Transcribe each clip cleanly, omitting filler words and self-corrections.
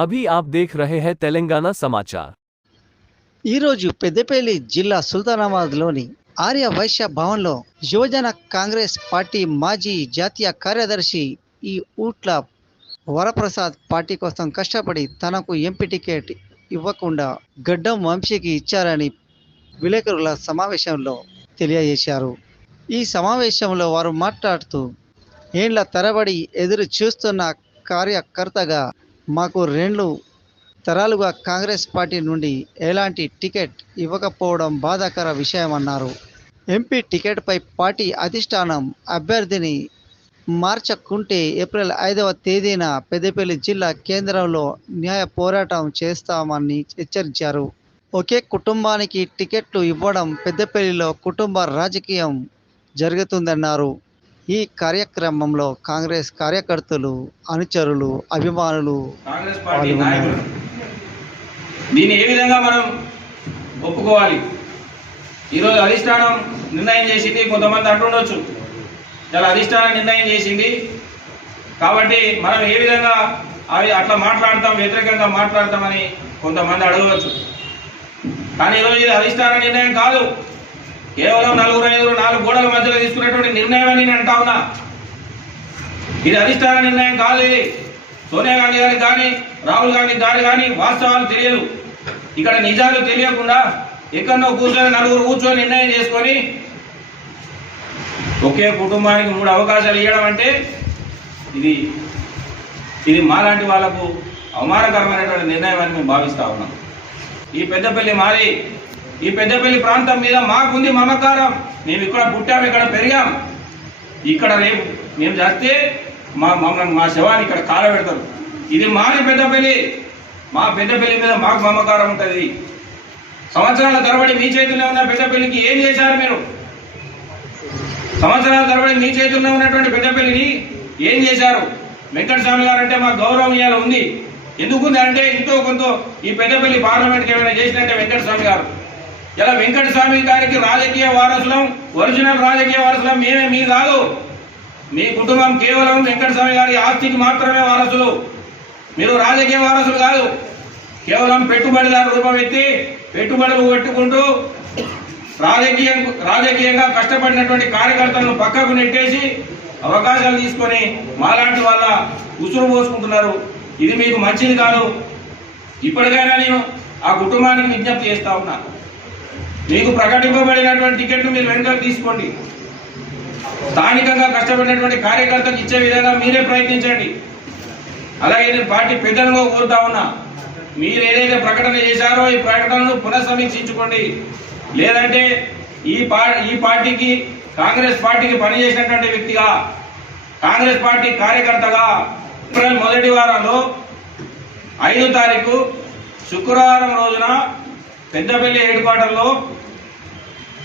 अभी आप देख रहे हैं तेलंगाना समाचार। ఈరోజు పెద్దపల్లి జిల్లా సుల్తానాబాద్లోని ఆర్య వైశ్య భవన్లో యువజన కాంగ్రెస్ పార్టీ మాజీ జాతీయ కార్యదర్శి ఈ ఊట్ల వరప్రసాద్ పార్టీ కోసం కష్టపడి తనకు ఎంపీ టికెట్ ఇవ్వకుండా గడ్డం వంశీకి ఇచ్చారని విలేకరుల సమావేశంలో తెలియజేశారు. ఈ సమావేశంలో వారు మాట్లాడుతూ, ఏండ్ల తరబడి ఎదురు చూస్తున్న కార్యకర్తగా మాకు 2 తరాలుగా కాంగ్రెస్ పార్టీ నుండి ఎలాంటి టికెట్ ఇవ్వకపోవడం బాధాకర విషయమన్నారు. ఎంపీ టికెట్పై పార్టీ అధిష్టానం అభ్యర్థిని మార్చకుంటే ఏప్రిల్ 5వ తేదీన పెద్దపల్లి జిల్లా కేంద్రంలో న్యాయ పోరాటం చేస్తామని హెచ్చరించారు. ఒకే కుటుంబానికి టికెట్లు ఇవ్వడం పెద్దపల్లిలో కుటుంబ రాజకీయం జరుగుతుందన్నారు. ఈ కార్యక్రమంలో కాంగ్రెస్ కార్యకర్తలు, అనుచరులు, అభిమానులు కాంగ్రెస్ పార్టీ నాయకులు దీన్ని ఏ విధంగా మనం ఒప్పుకోవాలి? ఈరోజు అధిష్టానం నిర్ణయం చేసింది. కొంతమంది అంటుండొచ్చు, చాలా అధిష్టానం నిర్ణయం చేసింది కాబట్టి మనం ఏ విధంగా అట్లా మాట్లాడతాం, వ్యతిరేకంగా మాట్లాడతామని కొంతమంది అడగవచ్చు. కానీ ఈరోజు ఇది అధిష్టాన నిర్ణయం కాదు, కేవలం 4 గోడల మధ్యలో తీసుకునేటువంటి నిర్ణయం అని నేను అంటా ఉన్నా. ఇది అధిష్టాన నిర్ణయం కాదు. ఇది సోనియా గాంధీ గారికి కానీ రాహుల్ గాంధీ గారికి కానీ వాస్తవాలు తెలియదు. ఇక్కడ నిజాలు తెలియకుండా ఎక్కడో కూర్చొని 4 కూర్చొని నిర్ణయం చేసుకొని ఒకే కుటుంబానికి 3 అవకాశాలు ఇవ్వడం అంటే ఇది మాలాంటి వాళ్లకు అవమానకరమైనటువంటి నిర్ణయం అని మేము భావిస్తా ఉన్నాం. ఈ పెద్దపల్లి మాది, ఈ పెద్దపల్లి ప్రాంతం మీద మాకుంది మమకారం. మేము ఇక్కడ పుట్టాము, ఇక్కడ పెరిగాం. ఇక్కడ రేపు మేము చేస్తే మా శవాన్ని ఇక్కడ కాలబెడతారు. ఇది మాది పెద్దపల్లి. మా పెద్దపల్లి మీద మాకు మమకారం ఉంటుంది. సంవత్సరాల తరబడి మీ చేతుల్లో ఉన్న పెద్దపల్లికి ఏం చేశారు మీరు? సంవత్సరాల తరబడి మీ చేతుల్లో ఉన్నటువంటి పెద్దపల్లిని ఏం చేశారు? వెంకటస్వామి గారు అంటే మాకు గౌరవం ఇయ్యాల ఉంది. ఎందుకుంది అంటే ఎంతో కొంత ఈ పెద్దపల్లి పార్లమెంట్కి ఏమైనా చేసినట్టే వెంకటస్వామి గారు. ఇలా వెంకటస్వామి గారికి రాజకీయ వారసులం, ఒరిజినల్ రాజకీయ వారసులం మేమే, మీ కాదు. మీ కుటుంబం కేవలం వెంకటస్వామి గారి ఆస్తికి మాత్రమే వారసులు. మీరు రాజకీయ వారసులు కాదు. కేవలం పెట్టుబడిదారు రూపం ఎత్తి పెట్టుబడులు పెట్టుకుంటూ రాజకీయంగా కష్టపడినటువంటి కార్యకర్తలను పక్కకు నెట్టేసి అవకాశాలు తీసుకొని మాలాంటి వాళ్ళ ఉసురు పోసుకుంటున్నారు. ఇది మీకు మంచిది కాదు. ఇప్పటికైనా నేను ఆ కుటుంబానికి విజ్ఞప్తి చేస్తా ఉన్నా, మీకు ప్రకటింపబడినటువంటి టికెట్ను మీరు వెనుకకు తీసుకోండి. స్థానికంగా కష్టపడినటువంటి కార్యకర్తలకు ఇచ్చే విధంగా మీరే ప్రయత్నించండి. అలాగే నేను పార్టీ పెద్దలుగా కోరుతా ఉన్నా, మీరు ఏదైతే ప్రకటన చేశారో ఈ ప్రకటనను పునఃసమీక్షించుకోండి. లేదంటే ఈ పార్టీకి, కాంగ్రెస్ పార్టీకి పనిచేసినటువంటి వ్యక్తిగా, కాంగ్రెస్ పార్టీ కార్యకర్తగా ఏప్రిల్ 1వ వారంలో 5వ తారీఖు శుక్రవారం రోజున పెద్దపల్లి హెడ్ క్వార్టర్లో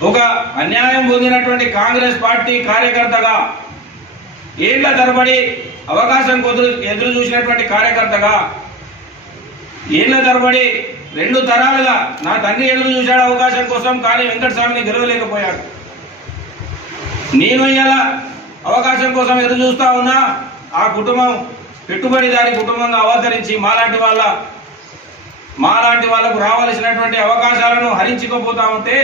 ఒక అన్యాయం పొందినటువంటి కాంగ్రెస్ పార్టీ కార్యకర్తగా, ఏళ్ల తరబడి అవకాశం ఎదురు చూసినటువంటి కార్యకర్తగా, ఏళ్ల తరబడి 2 తరాలుగా నా తండ్రి ఎదురు చూశాడు అవకాశం కోసం, కానీ వెంకటస్వామిని గెలవలేకపోయాడు. నేను ఇలా అవకాశం కోసం ఎదురు చూస్తా ఉన్నా. ఆ కుటుంబం పెట్టుబడిదారి కుటుంబంగా అవతరించి మాలాంటి వాళ్లకు రావాల్సినటువంటి అవకాశాలను హరించుకోపోతా ఉంటే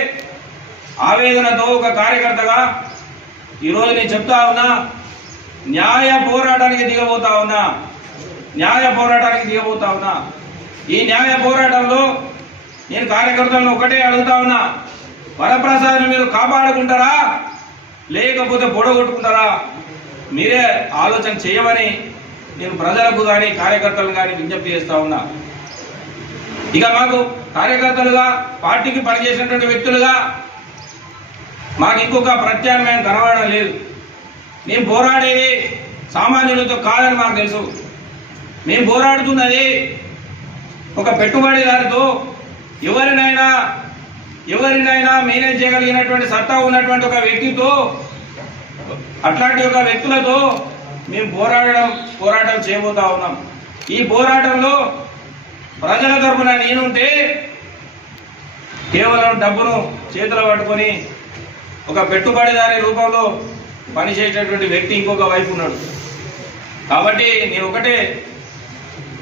ఆవేదనతో ఒక కార్యకర్తగా ఈరోజు నేను చెప్తా ఉన్నా, న్యాయ పోరాటానికి దిగబోతా ఉన్నా. ఈ న్యాయ పోరాటంలో నేను కార్యకర్తలను ఒకటే అడుగుతా ఉన్నా, వరప్రసాద్ని మీరు కాపాడుకుంటారా లేకపోతే పొడగొట్టుకుంటారా? మీరే ఆలోచన చేయమని నేను ప్రజలకు కానీ కార్యకర్తలు కానీ విజ్ఞప్తి చేస్తా ఉన్నా. ఇక మాకు కార్యకర్తలుగా, పార్టీకి పనిచేసినటువంటి వ్యక్తులుగా మాకు ఇంకొక ప్రత్యామ్నాయం కనబడడం లేదు. మేము పోరాడేది సామాన్యులతో కాదని మాకు తెలుసు. మేము పోరాడుతున్నది ఒక పెట్టుబడిదారుతో, ఎవరినైనా మేనేజ్ చేయగలిగినటువంటి సత్తా ఉన్నటువంటి ఒక వ్యక్తితో, అట్లాంటి ఒక వ్యక్తులతో మేము పోరాటం చేయబోతా ఉన్నాం. ఈ పోరాటంలో ప్రజల తరపున నేనుంటే కేవలం డబ్బును చేతిలో పట్టుకొని ఒక పెట్టుబడిదారి రూపంలో పనిచేసేటటువంటి వ్యక్తి ఇంకొక వైపు ఉన్నాడు. కాబట్టి నేను ఒకటే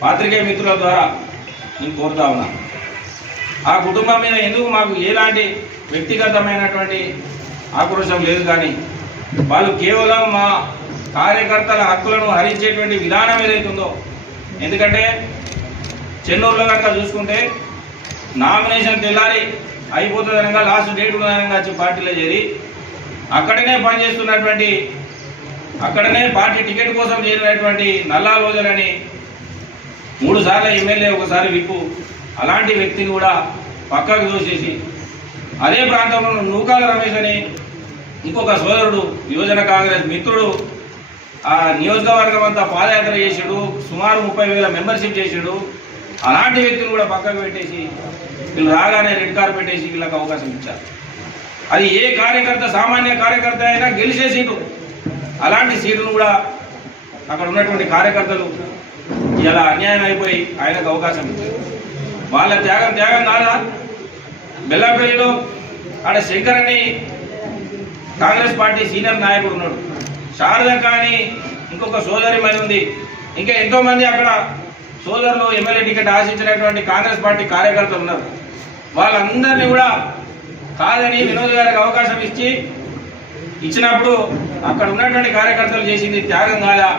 పాత్రికేయ మిత్రుల ద్వారా నేను కోరుతా ఉన్నా. ఆ కుటుంబం మీద ఎందుకు మాకు ఎలాంటి వ్యక్తిగతమైనటువంటి ఆక్రోశం లేదు, కానీ వాళ్ళు కేవలం మా కార్యకర్తల హక్కులను హరించేటువంటి విధానం ఏదైతుందో, ఎందుకంటే చెన్నూరులో కనుక చూసుకుంటే నామినేషన్ తెల్లారి అయిపోతుంది అనగా లాస్ట్ డేట్ ఉన్నదనగా వచ్చి పార్టీలో చేరి అక్కడనే పనిచేస్తున్నటువంటి, అక్కడనే పార్టీ టికెట్ కోసం చేరినటువంటి నల్లా రోజులని 3 సార్లు ఎమ్మెల్యే, ఒకసారి విప్పు, అలాంటి వ్యక్తిని కూడా పక్కకు దోసేసి అదే ప్రాంతంలో నూకాల రమేష్ అని ఇంకొక సోదరుడు యువజన కాంగ్రెస్ మిత్రుడు ఆ నియోజకవర్గం అంతా పాదయాత్ర చేసాడు, సుమారు 30,000 మెంబర్షిప్ చేసాడు. అలాంటి వ్యక్తిని కూడా పక్కకు పెట్టేసి వీళ్ళు రాగానే రెడ్ కార్పెట్ వేసి వీళ్ళకి అవకాశం ఇచ్చారు. అది ఏ కార్యకర్త, సామాన్య కార్యకర్త అయినా గెలిచే సీటు. అలాంటి సీటును కూడా అక్కడ ఉన్నటువంటి కార్యకర్తలు ఇలా అన్యాయం అయిపోయి ఆయనకు అవకాశం ఇచ్చారు. వాళ్ళ త్యాగం కాదా? బెల్లంపల్లిలో ఆడ శంకర్ అని కాంగ్రెస్ పార్టీ సీనియర్ నాయకుడు ఉన్నాడు, శారదక్క అని ఇంకొక సోదరి మరి ఉంది, ఇంకా ఎంతో మంది అక్కడ సోదరులు ఎమ్మెల్యే టికెట్ ఆశించినటువంటి కాంగ్రెస్ పార్టీ కార్యకర్తలు ఉన్నారు. వాళ్ళందరినీ కూడా కాదని వినోద్ గారికి అవకాశం ఇచ్చినప్పుడు అక్కడ ఉన్నటువంటి కార్యకర్తలు చేసింది త్యాగం కాదా?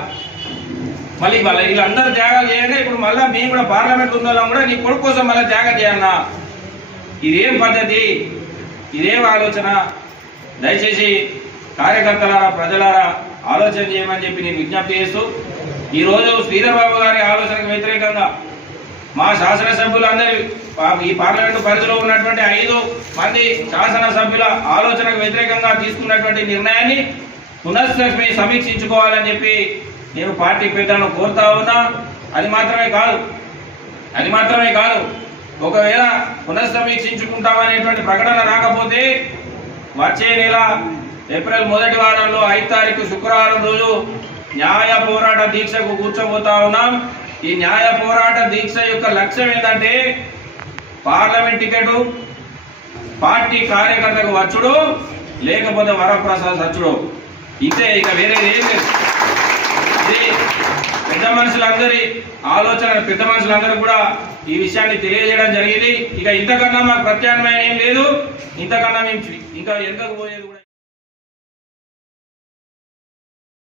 మళ్ళీ వీళ్ళందరూ త్యాగాలు చేయండి, ఇప్పుడు మళ్ళీ మేము కూడా పార్లమెంట్ ఉందో కూడా నీ కొడుకు కోసం మళ్ళీ త్యాగం చేయన్నా? ఇదేం పద్ధతి? ఇదేం ఆలోచన? దయచేసి కార్యకర్తలారా, ప్రజలారా ఆలోచన చేయమని చెప్పి నేను విజ్ఞప్తి చేస్తూ, ఈరోజు శ్రీధర్ బాబు గారి ఆలోచనకు వ్యతిరేకంగా మా శాసనసభ్యులందరి, ఈ పార్లమెంటు పరిధిలో ఉన్నటువంటి 5 మంది శాసనసభ్యుల ఆలోచనకు వ్యతిరేకంగా తీసుకున్నటువంటి నిర్ణయాన్ని సమీక్షించుకోవాలని చెప్పి నేను పార్టీ పెద్దలను కోరుతా ఉన్నా. అది మాత్రమే కాదు ఒకవేళ పునఃసమీక్షించుకుంటామనేటువంటి ప్రకటన రాకపోతే వచ్చే నెల ఏప్రిల్ 1వ వారంలో 5వ తారీఖు శుక్రవారం రోజు న్యాయ పోరాట దీక్షకు కూర్చోబోతా ఉన్నాం. ఈ న్యాయ పోరాట దీక్ష యొక్క లక్ష్యం ఏంటంటే పార్లమెంట్ టికెట్ పార్టీ కార్యకర్తకు వచ్చుడు, లేకపోతే వరప్రసాద్ సచ్చుడు, ఇంతే, ఇక వేరేది ఏం లేదు. ఇది పెద్ద మనుషులందరి ఆలోచన, పెద్ద మనుషులందరూ కూడా ఈ విషయాన్ని తెలియజేయడం జరిగింది. ఇక ఇంతకన్నా మాకు ప్రత్యామ్నాయం ఏం లేదు, ఇంతకన్నా మేము ఇంకా ఎందుకు పోయేది